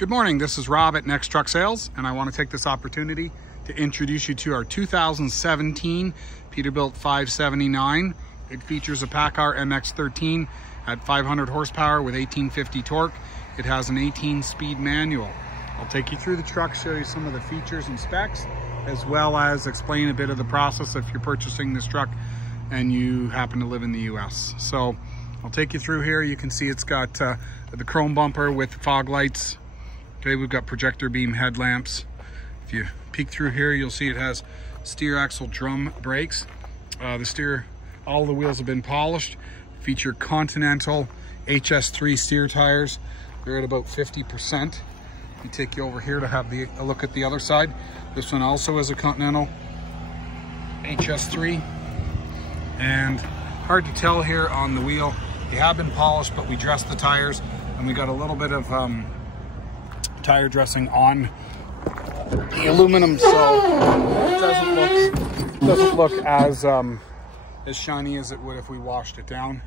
Good morning, this is Rob at Next Truck Sales, and I want to take this opportunity to introduce you to our 2017 Peterbilt 579. It features a Paccar MX-13 at 500 horsepower with 1850 torque. It has an 18-speed manual. I'll take you through the truck, show you some of the features and specs, as well as explain a bit of the process if you're purchasing this truck and you happen to live in the US. So I'll take you through here. You can see it's got the chrome bumper with fog lights. Okay, we've got projector beam headlamps. If you peek through here, you'll see it has steer axle drum brakes. All the wheels have been polished. Feature Continental HS3 steer tires. They're at about 50%. We take you over here to have a look at the other side. This one also has a Continental HS3. And hard to tell here on the wheel. They have been polished, but we dressed the tires and we got a little bit of tire dressing on the aluminum, so it doesn't look as shiny as it would if we washed it down.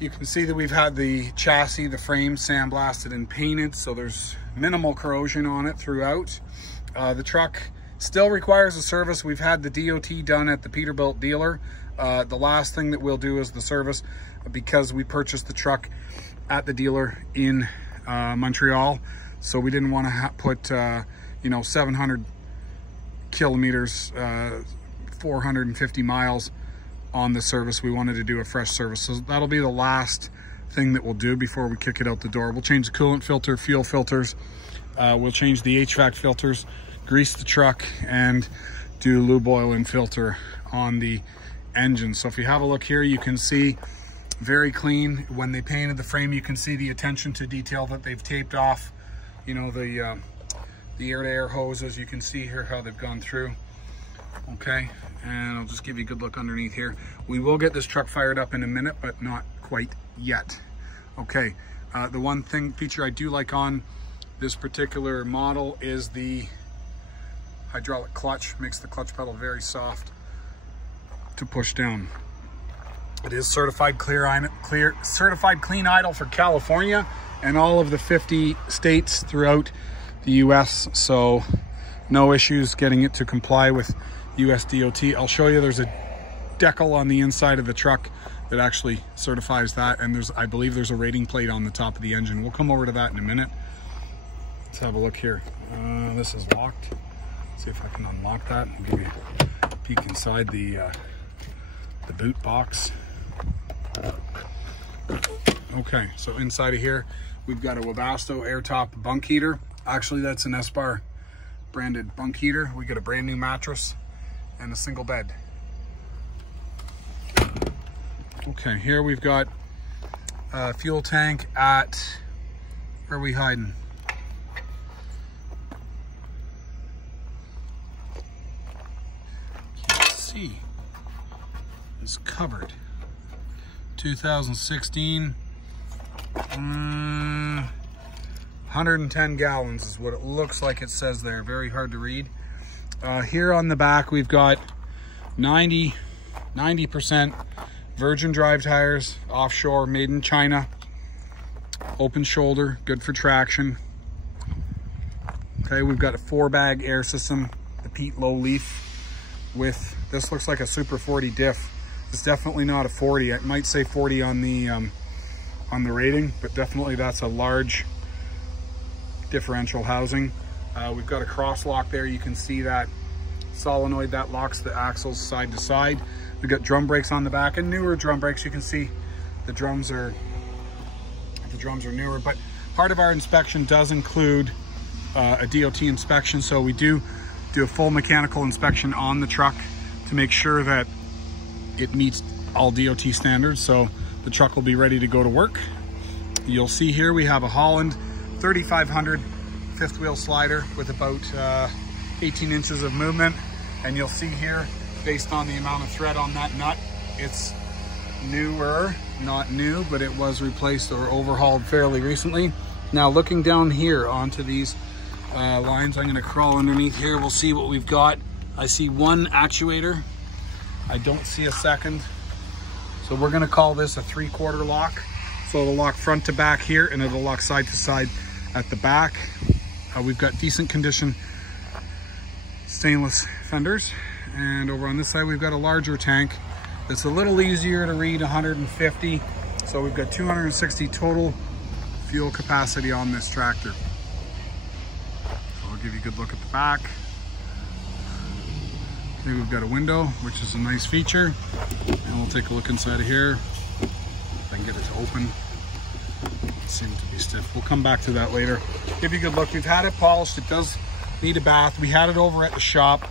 You can see that we've had the chassis, the frame sandblasted and painted, so there's minimal corrosion on it throughout. The truck still requires a service. We've had the DOT done at the Peterbilt dealer. The last thing that we'll do is the service, because we purchased the truck at the dealer in Montreal. So we didn't want to put, 700 kilometers, 450 miles on the service. We wanted to do a fresh service. So that'll be the last thing that we'll do before we kick it out the door. We'll change the coolant filter, fuel filters. We'll change the HVAC filters, grease the truck, and do lube oil and filter on the engine. So if you have a look here, you can see very clean. When they painted the frame, you can see the attention to detail that they've taped off. The air-to-air hoses. You can see here how they've gone through. Okay, and I'll just give you a good look underneath here. We will get this truck fired up in a minute, but not quite yet. Okay, the one feature I do like on this particular model is the hydraulic clutch. Makes the clutch pedal very soft to push down. It is certified certified clean idle for California and all of the 50 states throughout the US, so no issues getting it to comply with US DOT. I'll show you, there's a decal on the inside of the truck that actually certifies that, and I believe there's a rating plate on the top of the engine. We'll come over to that in a minute. Let's have a look here. This is locked. Let's see if I can unlock that and give you a peek inside the boot box. Okay, so inside of here, we've got a Webasto airtop bunk heater. Actually, that's an S-Bar branded bunk heater. We got a brand new mattress and a single bed. Okay, here we've got a fuel tank at, where are we hiding? Can't see. It's covered. 2016. 110 gallons is what it looks like it says there. Very hard to read. Here on the back, we've got 90% virgin drive tires, offshore, made in China, open shoulder, good for traction. Okay, we've got a 4-bag air system, the Pete low leaf with, this looks like a Super 40 diff. It's definitely not a 40. I might say 40 on the rating, but definitely that's a large differential housing. We've got a cross lock there. You can see that solenoid that locks the axles side to side. We've got drum brakes on the back, and newer drum brakes. You can see the drums are newer, but part of our inspection does include a DOT inspection. So we do a full mechanical inspection on the truck to make sure that it meets all DOT standards. So the truck will be ready to go to work. You'll see here we have a Holland 3500 fifth wheel slider with about 18 inches of movement. And you'll see here, based on the amount of thread on that nut, it's newer, not new, but it was replaced or overhauled fairly recently. Now looking down here onto these lines, I'm gonna crawl underneath here. We'll see what we've got. I see one actuator. I don't see a second. So we're gonna call this a 3/4 lock. So it'll lock front to back here, and it'll lock side to side At the back, we've got decent condition stainless fenders. And over on this side, we've got a larger tank that's a little easier to read, 150. So we've got 260 total fuel capacity on this tractor. So I'll give you a good look at the back. Okay, we've got a window, which is a nice feature. And we'll take a look inside of here. If I can get it to open. It seems to be stiff. We'll come back to that later. Give you a good look. We've had it polished. It does need a bath. We had it over at the shop,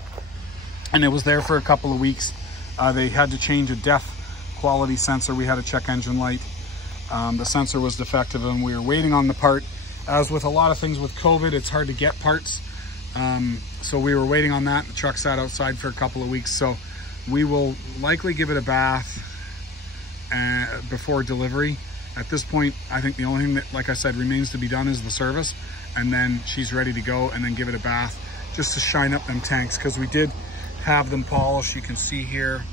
and it was there for a couple of weeks. They had to change a DEF quality sensor. We had a check engine light. The sensor was defective, and we were waiting on the part. As with a lot of things with COVID, it's hard to get parts. So we were waiting on that. The truck sat outside for a couple of weeks. So we will likely give it a bath before delivery. At this point, I think the only thing that, like I said, remains to be done is the service. And then she's ready to go, and then give it a bath just to shine up them tanks, because we did have them polished, you can see here,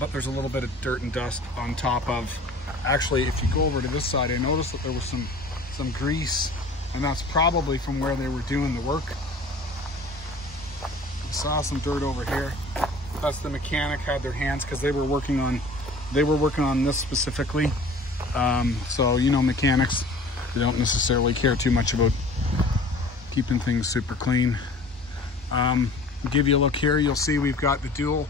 but there's a little bit of dirt and dust on top of. Actually, if you go over to this side, I noticed that there was some grease, and that's probably from where they were doing the work. I saw some dirt over here. That's the mechanic had their hands, because they were working on this specifically. So you know, mechanics, they don't necessarily care too much about keeping things super clean. Give you a look here, you'll see we've got the dual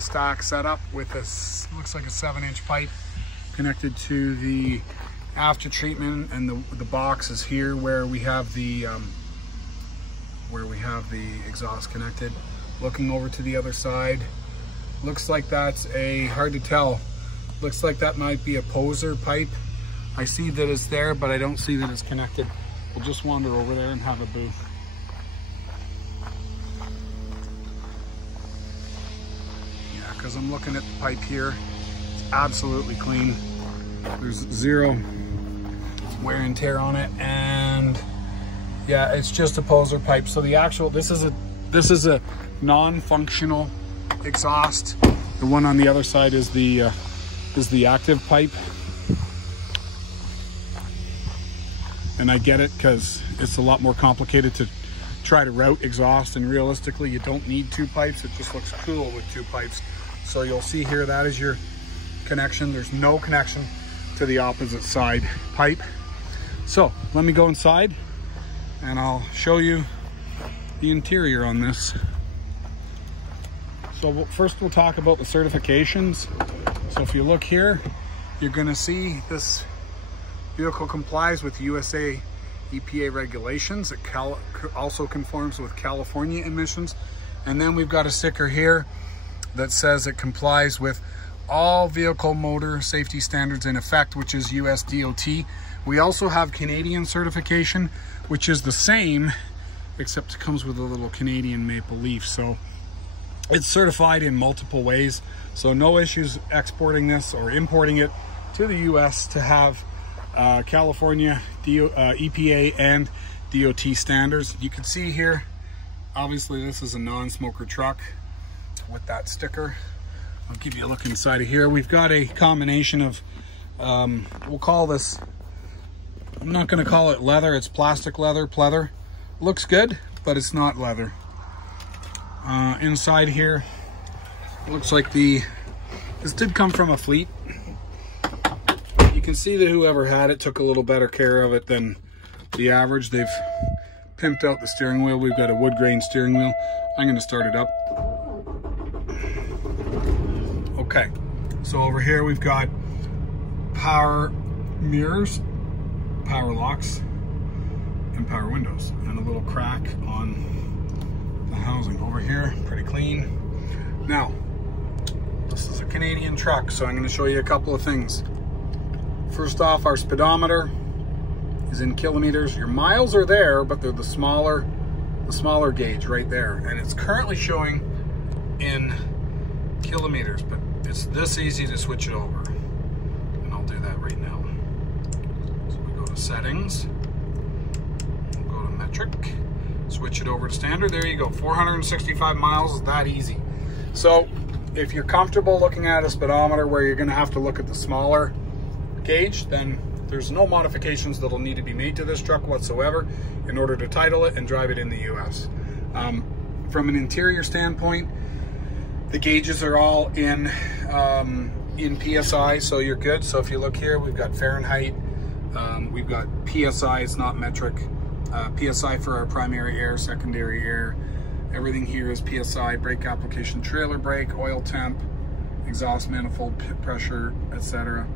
stack setup with this, looks like a 7-inch pipe connected to the after treatment, and the box is here where we have the exhaust connected. Looking over to the other side, looks like that's hard to tell. Looks like that might be a poser pipe. I see that it's there, but I don't see that it's connected. We'll just wander over there and have a boo. Yeah, because I'm looking at the pipe here. It's absolutely clean. There's zero wear and tear on it, and yeah, it's just a poser pipe. So the actual, this is a non-functional exhaust. The one on the other side is the active pipe. And I get it, because it's a lot more complicated to try to route exhaust, and realistically you don't need two pipes. It just looks cool with two pipes. So you'll see here, that is your connection. There's no connection to the opposite side pipe. So let me go inside and I'll show you the interior on this. So first we'll talk about the certifications. So if you look here, you're gonna see this vehicle complies with USA EPA regulations. It also conforms with California emissions. And then we've got a sticker here that says it complies with all vehicle motor safety standards in effect, which is US DOT. We also have Canadian certification, which is the same, except it comes with a little Canadian maple leaf. So it's certified in multiple ways. So no issues exporting this or importing it to the US to have California EPA and DOT standards. You can see here, obviously this is a non-smoker truck with that sticker. I'll give you a look inside of here. We've got a combination of, we'll call this, I'm not gonna call it leather, it's plastic leather, pleather. Looks good, but it's not leather. Inside here, looks like this did come from a fleet. You can see that whoever had it took a little better care of it than the average. They've pimped out the steering wheel. We've got a wood grain steering wheel. I'm gonna start it up. Okay, so over here we've got power mirrors, power locks, and power windows, and a little crack on the housing. Over here, pretty clean. Now, this is a Canadian truck, so I'm gonna show you a couple of things. First off, our speedometer is in kilometers. Your miles are there, but they're the smaller gauge right there. And it's currently showing in kilometers, but it's this easy to switch it over. And I'll do that right now. So we go to settings, we'll go to metric, switch it over to standard. There you go, 465 miles is that easy. So if you're comfortable looking at a speedometer where you're gonna have to look at the smaller gauge, then There's no modifications that'll need to be made to this truck whatsoever in order to title it and drive it in the US. From an interior standpoint, the gauges are all in PSI, so you're good. So if you look here, we've got Fahrenheit, we've got PSI, it's not metric. PSI for our primary air, secondary air. Everything here is PSI, brake application, trailer brake, oil temp, exhaust manifold pressure, etc.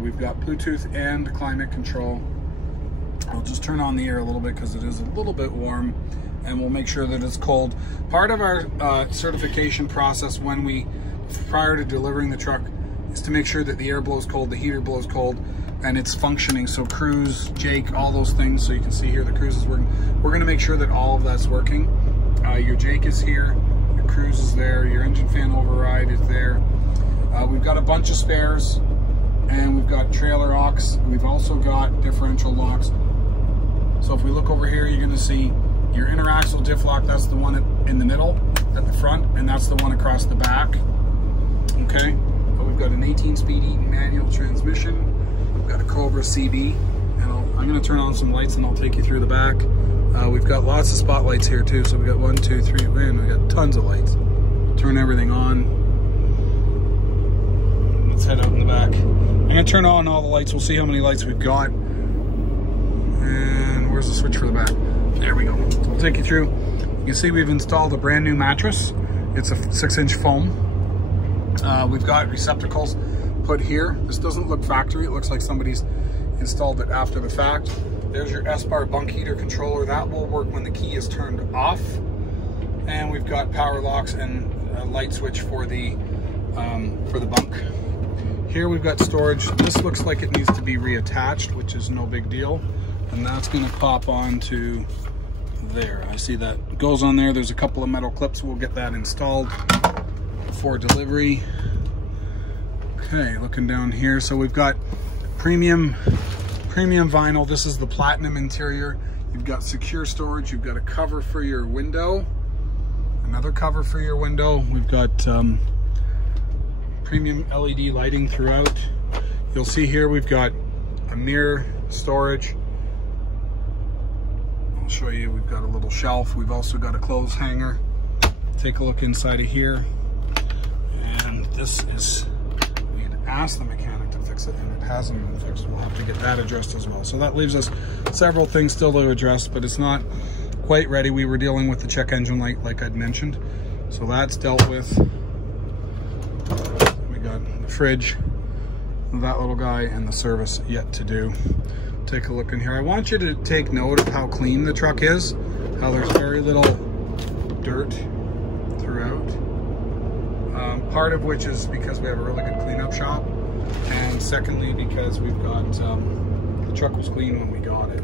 We've got Bluetooth and climate control. I'll just turn on the air a little bit because it is a little bit warm, and we'll make sure that it's cold. Part of our certification process prior to delivering the truck is to make sure that the air blows cold, the heater blows cold, and it's functioning. So cruise, Jake, all those things. So you can see here the cruise is working. We're gonna make sure that all of that's working. Your Jake is here, your cruise is there, your engine fan override is there. We've got a bunch of spares, and we've got trailer aux. We've also got differential locks. So if we look over here, you're gonna see your interaxle diff lock. That's the one in the middle at the front, and that's the one across the back. Okay, but we've got an 18-speed Eaton manual transmission. We've got a Cobra CB, and I'm gonna turn on some lights and I'll take you through the back. We've got lots of spotlights here too. So we got 1, 2, 3, man, we got tons of lights. Turn everything on. Let's head out in the back. I'm gonna turn on all the lights. We'll see how many lights we've got. And where's the switch for the back? There we go. So I'll take you through. You can see we've installed a brand new mattress. It's a 6-inch foam. We've got receptacles put here. This doesn't look factory. It looks like somebody's installed it after the fact. There's your S-bar bunk heater controller. That will work when the key is turned off. And we've got power locks and a light switch for the bunk. Here we've got storage. This looks like it needs to be reattached, which is no big deal. And that's gonna pop onto there. I see that goes on there. There's a couple of metal clips. We'll get that installed for delivery. Okay, looking down here. So we've got premium vinyl. This is the platinum interior. You've got secure storage. You've got a cover for your window. Another cover for your window. We've got premium LED lighting throughout. You'll see here we've got a mirror storage. I'll show you, we've got a little shelf. We've also got a clothes hanger. Take a look inside of here. And this is, we had asked the mechanic to fix it and it hasn't been fixed. We'll have to get that addressed as well. So that leaves us several things still to address, but it's not quite ready. We were dealing with the check engine light like I'd mentioned. So that's dealt with. We got the fridge, that little guy, and the service yet to do. Take a look in here. I want you to take note of how clean the truck is, how there's very little dirt throughout. Part of which is because we have a really good cleanup shop, and secondly because we've got, the truck was clean when we got it.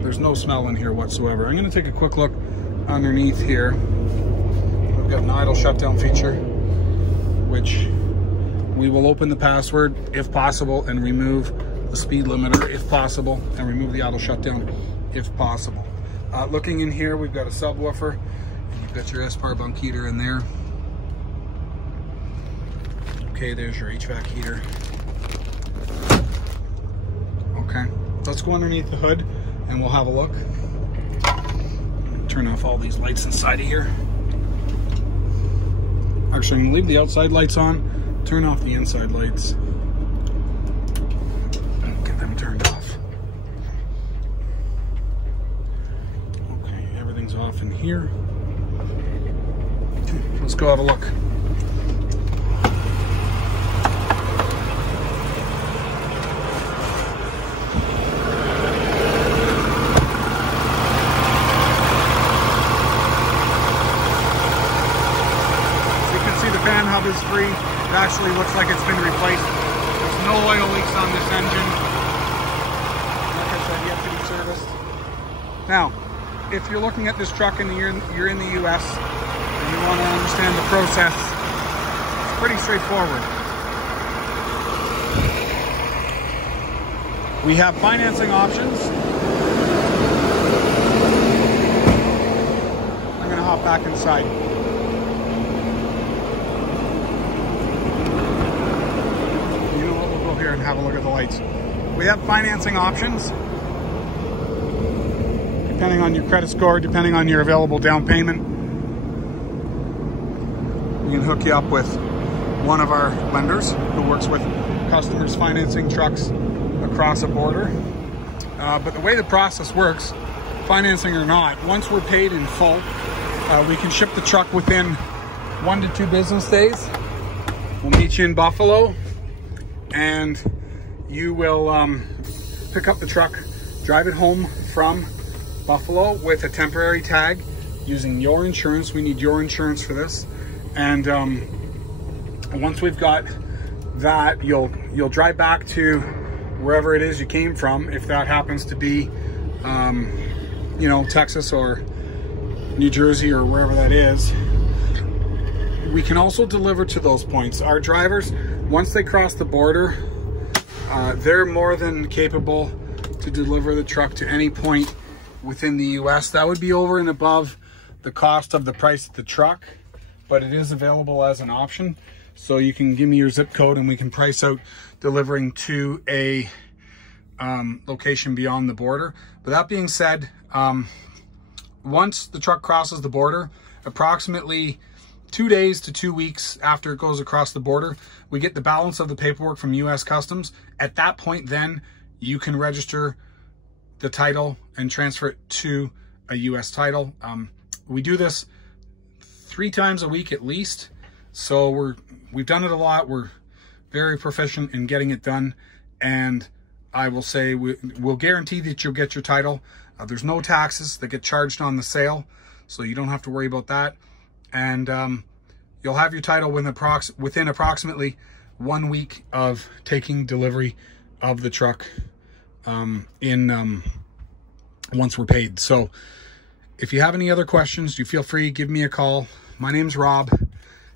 There's no smell in here whatsoever. I'm gonna take a quick look underneath here. We've got an idle shutdown feature, which we will open the password if possible and remove the speed limiter if possible, and remove the auto shutdown if possible. Looking in here, we've got a subwoofer, and you've got your S-bar bunk heater in there. Okay, there's your HVAC heater. Okay, let's go underneath the hood and we'll have a look. Turn off all these lights inside of here. Actually, I'm gonna leave the outside lights on, turn off the inside lights. Get them turned off. Okay, everything's off in here. Okay, let's go have a look. Fan hub is free. It actually looks like it's been replaced. There's no oil leaks on this engine. Like I said, yet to be serviced. Now, if you're looking at this truck and you're in the US and you want to understand the process, it's pretty straightforward. We have financing options. I'm going to hop back inside. And have a look at the lights. we have financing options. Depending on your credit score, depending on your available down payment, we can hook you up with one of our lenders who works with customers financing trucks across a border. But the way the process works, financing or not, once we're paid in full, we can ship the truck within 1 to 2 business days. We'll meet you in Buffalo, and you will pick up the truck, drive it home from Buffalo with a temporary tag using your insurance. We need your insurance for this. And once we've got that, you'll drive back to wherever it is you came from, if that happens to be you know, Texas or New Jersey or wherever that is. We can also deliver to those points. Our drivers, once they cross the border, they're more than capable to deliver the truck to any point within the US. That would be over and above the cost of the price of the truck, but it is available as an option. So you can give me your zip code and we can price out delivering to a location beyond the border. But that being said, once the truck crosses the border, approximately 2 days to 2 weeks after it goes across the border, we get the balance of the paperwork from US Customs. At that point, then you can register the title and transfer it to a US title. We do this 3 times a week at least. So we've done it a lot. We're very proficient in getting it done. And I will say we'll guarantee that you'll get your title. There's no taxes that get charged on the sale, so you don't have to worry about that. And you'll have your title within approximately 1 week of taking delivery of the truck once we're paid. So if you have any other questions, you feel free, give me a call. My name's Rob,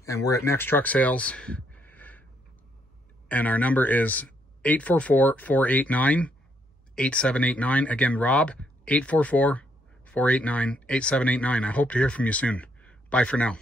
and we're at Next Truck Sales, and our number is 844-489-8789. Again, Rob, 844-489-8789. I hope to hear from you soon. Bye for now.